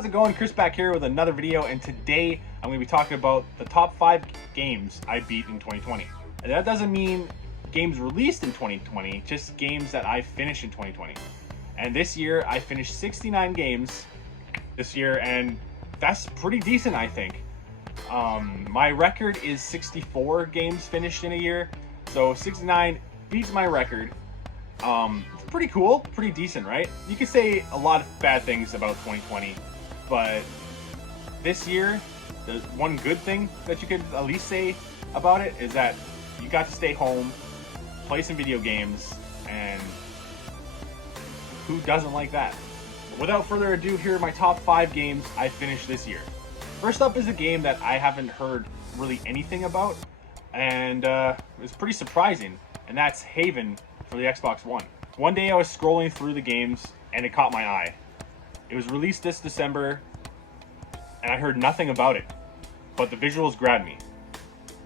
how's it going? Chris back here with another video, and today I'm going to be talking about the top 5 games I beat in 2020. And that doesn't mean games released in 2020, just games that I finished in 2020. And this year I finished 69 games this year, and that's pretty decent, I think. My record is 64 games finished in a year, so 69 beats my record. It's pretty cool, pretty decent, right? You could say a lot of bad things about 2020, but this year, the one good thing that you could at least say about it is that you got to stay home, play some video games, and who doesn't like that? Without further ado, here are my top 5 games I finished this year. First up is a game that I haven't heard really anything about, and it's pretty surprising, and that's Haven for the Xbox One. One day I was scrolling through the games and it caught my eye. It was released this December and I heard nothing about it, but the visuals grabbed me.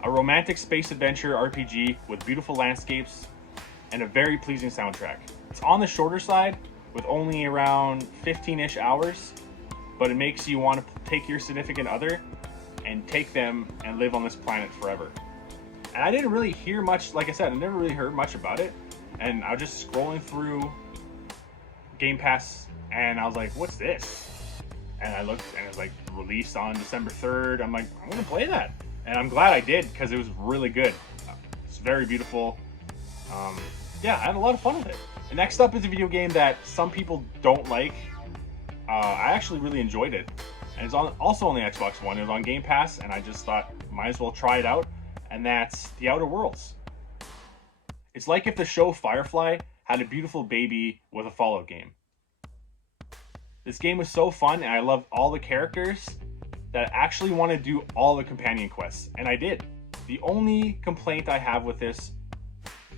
A romantic space adventure RPG with beautiful landscapes and a very pleasing soundtrack. It's on the shorter side with only around 15-ish hours, but it makes you want to take your significant other and take them and live on this planet forever. And I didn't really hear much, like I said, I never really heard much about it. And I was just scrolling through Game Pass and I was like, what's this? And I looked and it was like released on December 3rd. I'm like, I'm gonna play that. And I'm glad I did because it was really good. It's very beautiful. Yeah, I had a lot of fun with it. And next up is a video game that some people don't like. I actually really enjoyed it. And it's also on the Xbox One. It was on Game Pass and I just thought, might as well try it out. And that's The Outer Worlds. It's like if the show Firefly had a beautiful baby with a Fallout game. This game was so fun and I loved all the characters that I actually want to do all the companion quests, and I did. The only complaint I have with this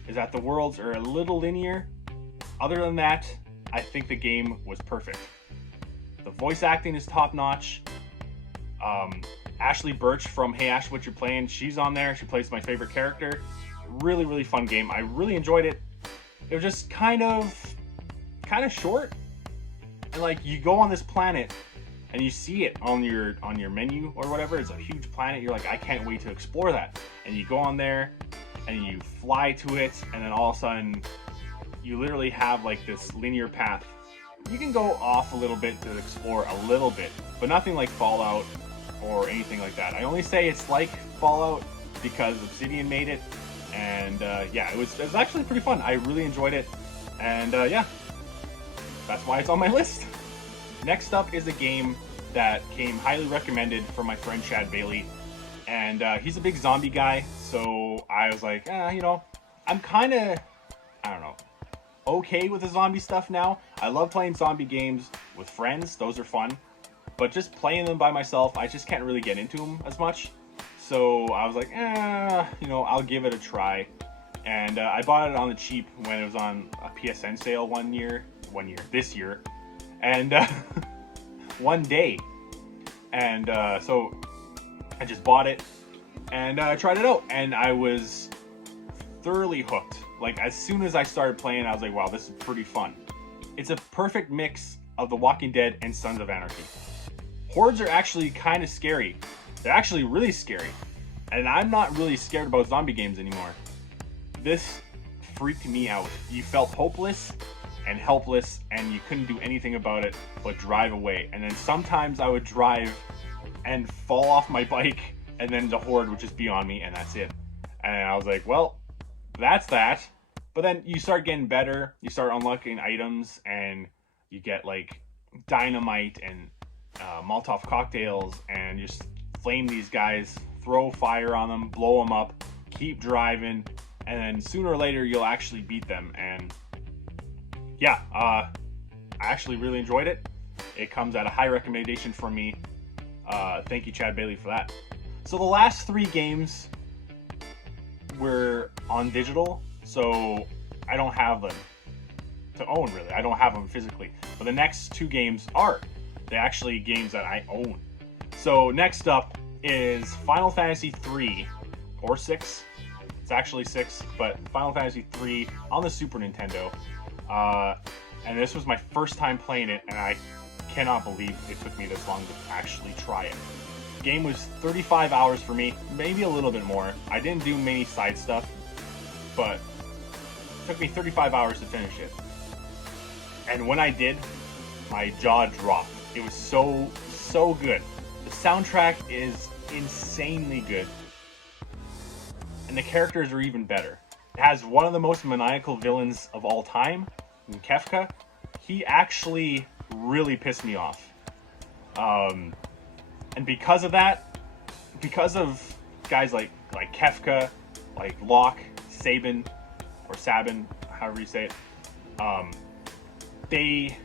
is that the worlds are a little linear. Other than that, I think the game was perfect. The voice acting is top notch. Ashley Birch from Hey Ash, What You Playing? She's on there. She plays my favorite character. Really fun game. I really enjoyed it. It was just kind of short, and like you go on this planet and you see it on your menu or whatever. It's a huge planet. You're like, I can't wait to explore that. And you go on there and you fly to it, and then all of a sudden you literally have like this linear path. You can go off a little bit to explore a little bit, but nothing like Fallout or anything like that. I only say it's like Fallout because Obsidian made it. And yeah, it was actually pretty fun. I really enjoyed it, and yeah, that's why it's on my list. Next up is a game that came highly recommended from my friend Chad Bailey, and he's a big zombie guy, so I was like, you know, I'm kind of, I don't know, okay with the zombie stuff now. I love playing zombie games with friends, those are fun, but just playing them by myself, I just can't really get into them as much. So I was like, you know, I'll give it a try. And I bought it on the cheap when it was on a PSN sale this year, and one day. And so I just bought it and I tried it out, and I was thoroughly hooked. Like as soon as I started playing, I was like, wow, this is pretty fun. It's a perfect mix of The Walking Dead and Sons of Anarchy. Hordes are actually kind of scary. They're actually really scary, and I'm not really scared about zombie games anymore. This freaked me out. You felt hopeless and helpless, and you couldn't do anything about it but drive away. And then sometimes I would drive and fall off my bike, and then the horde would just be on me, and that's it. And I was like, well, that's that. But then you start getting better. You start unlocking items, and you get like dynamite and Molotov cocktails, and just flame these guys, throw fire on them, blow them up, keep driving, and then sooner or later you'll actually beat them. And yeah, I actually really enjoyed it. It comes at a high recommendation from me. Thank you, Chad Bailey, for that. So the last 3 games were on digital, so I don't have them to own, really. I don't have them physically. But the next 2 games are. They're actually games that I own. So next up is Final Fantasy 3 or 6. It's actually 6, but Final Fantasy 3 on the Super Nintendo. And this was my first time playing it, and I cannot believe it took me this long to actually try it. The game was 35 hours for me, maybe a little bit more. I didn't do many side stuff, but it took me 35 hours to finish it. And when I did, my jaw dropped. It was so good. The soundtrack is insanely good. And the characters are even better. It has one of the most maniacal villains of all time, Kefka. He actually really pissed me off. And because of that, because of guys like Kefka, like Locke, Sabin, or Sabin, however you say it, they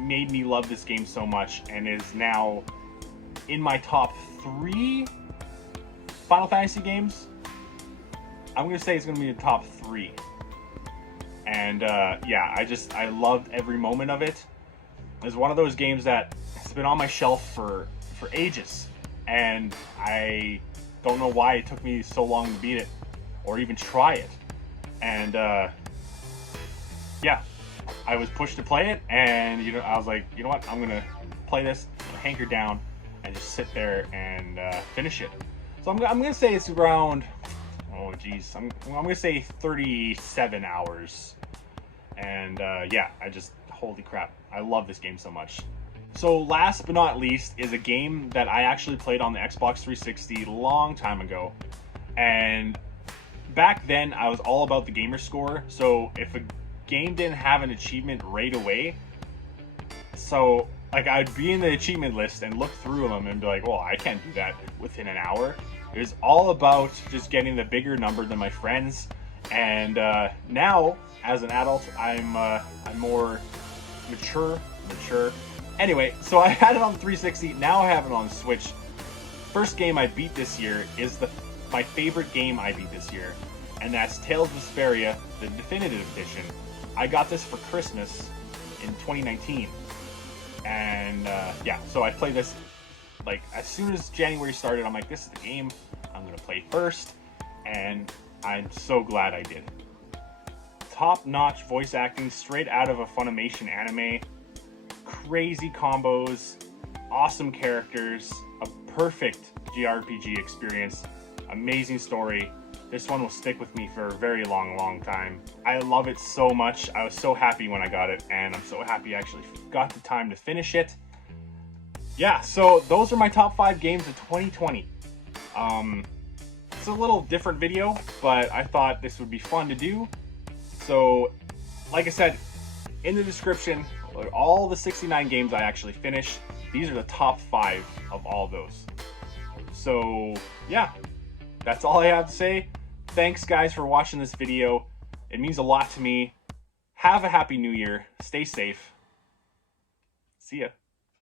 made me love this game so much, and is now in my top 3 Final Fantasy games. I'm gonna say it's gonna be the top 3. And yeah, I loved every moment of it. It's one of those games that has been on my shelf for ages, and I don't know why it took me so long to beat it or even try it. And yeah, I was pushed to play it, and I was like, you know what, I'm gonna play this, hanker down, and just sit there and finish it. So I'm gonna say it's around, oh geez, I'm gonna say 37 hours. And yeah, holy crap, I love this game so much. So last but not least is a game that I actually played on the Xbox 360 a long time ago. And back then I was all about the gamer score. So if a game didn't have an achievement right away, so like I'd be in the achievement list and look through them and be like, well, I can't do that within an hour. It was all about just getting the bigger number than my friends. And now, as an adult, I'm more mature. Anyway, so I had it on 360. Now I have it on Switch. First game I beat this year is my favorite game I beat this year, and that's Tales of Vesperia, the Definitive Edition. I got this for Christmas in 2019, and yeah, so I played this like as soon as January started. I'm like, this is the game I'm gonna play first, and I'm so glad I did. Top-notch voice acting straight out of a Funimation anime, crazy combos, awesome characters, a perfect JRPG experience, amazing story. This one will stick with me for a very long time. I love it so much. I was so happy when I got it, and I'm so happy I actually got the time to finish it. Yeah, so those are my top 5 games of 2020. It's a little different video, but I thought this would be fun to do. So, like I said, in the description, all the 69 games I actually finished, these are the top 5 of all those. So, yeah, that's all I have to say. Thanks, guys, for watching this video. It means a lot to me. Have a happy new year. Stay safe. See ya.